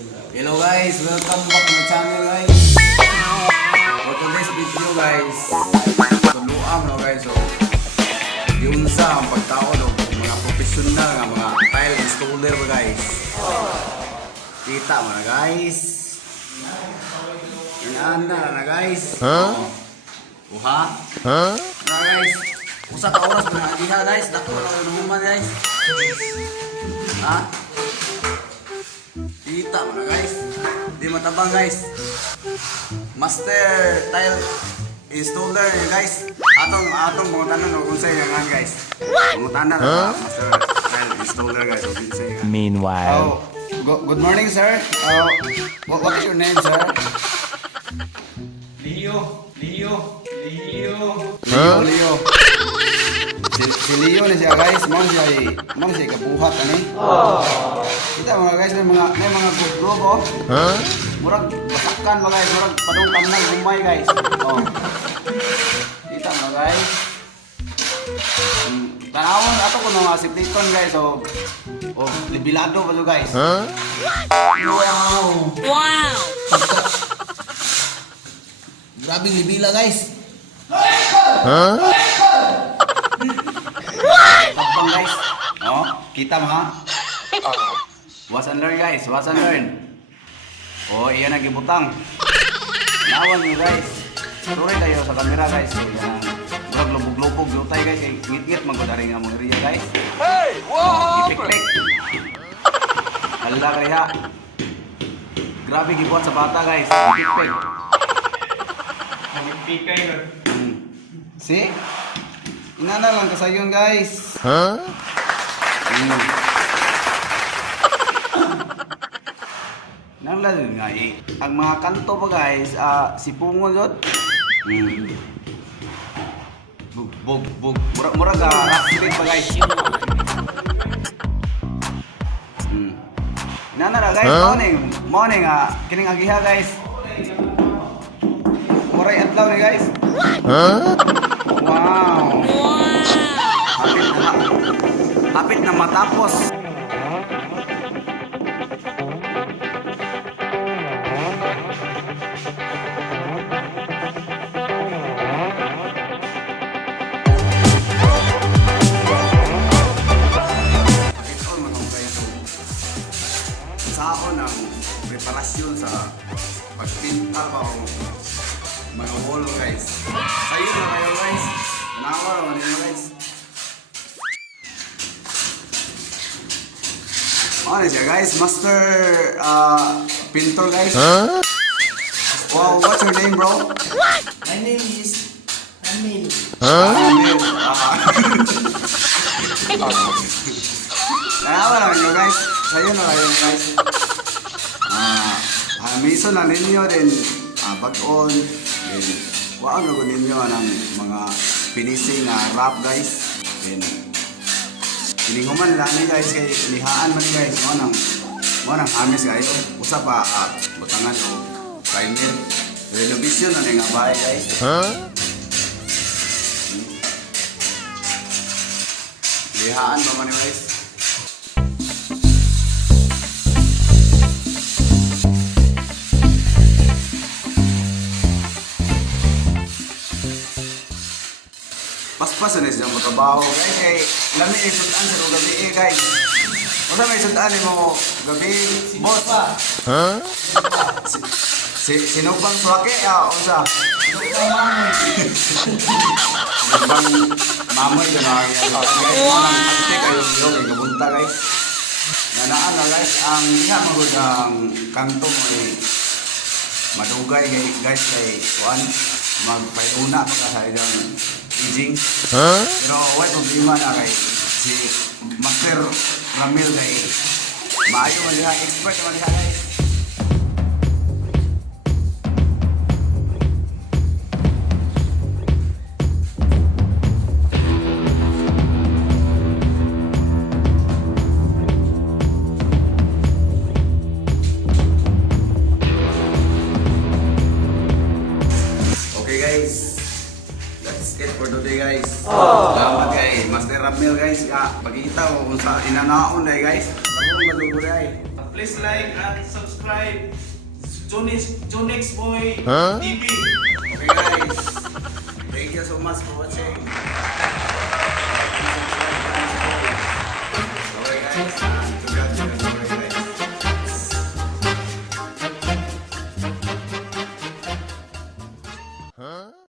Hello guys, welcome back to my channel guys. For today's video guys, tuluang no guys. So, yun sa ang pagtao no, mga professional nga mga tile installer ba guys. Kita mo na guys. Inaanda na guys. Uha? Na guys. Usa ka oras na diha guys, dako na naman guys. Ha? Kita mo na guys. Di matabang guys. Master tile installer guys. Atong mga tanan kung sa nga guys. Mga tanan master tile installer guys. Meanwhile. Good morning sir. What is your name sir? Leo. Leo. Si Leo na siya guys, ma'am siya kabuhat ani. Kita mga guys may mga group oh. Murag basakan mga guys, murag padungkan ng humay guys. Oh. Kita mga guys. Tanawon ato ko mga sipliton guys oh. Oh, libilado pa to guys. Wow. Grabe libila guys. Tabang guys. Oh, kita mo ha. Watch and learn guys, watch and learn. Oh, iyan ang gibutang. Nawan nyo guys. Sorry kayo sa camera guys. Yan. Lubog-lubog lutay guys. Ngit-ngit magkudari nga mong area guys. Hey! Wow! Ipik-pik. Hala kaya. Grabe gibuhat sa bata guys. Ipik-pik. Nagpikay nun. See? Inana lang kasayon guys. Nang lalo nga eh. Ang mga kanto pa guys, si Pungon zot. Bug. Murag rock street pa guys. Inana na guys, morning kining agiha guys. Muray adlaw ni guys. Wow. Hapit na matapos. Saan ang preparasyon sa pagpintal ba o mga wall guys. Sayo na kayo guys. Nawa naman nyo guys. Ano siya guys? Master pintor guys. Wow, what's your name bro? My name is Amil. Amil. Nawa naman nyo guys. Sayo na kayo guys. Miso na ninyo din bag-on. Waan na ninyo ng mga finishing na wrap guys. Pininguman lang ni guys kay lihaan man guys. Mo nang hamis kayo. Usa pa butangan o primer. Renovation na nga bahay guys. Lihaan pa man guys. Paspasan na siya trabaho guys kay lami isudan sa gabi guys. Unsa may isudan mo gabi boss? Sinubang swake unsa? Sinubang mamoy ka na guys. Ante kayo yo kay gabunta guys. Nanaan na guys ang diha magud ang kanto may madugay guys kay kuan magpayuna pa sa ilang aging. Pero wala problema na kay si Master Ramil kay maayo man diha, expert man diha guys. Okay guys. That's it for today guys. Salamat kay Master Ramil guys. Pagkita ko kung sa inanaon guys. Ako malugo guys. Please like and subscribe. Jonix Boy Huh? TV. Okay guys, thank you so much for watching.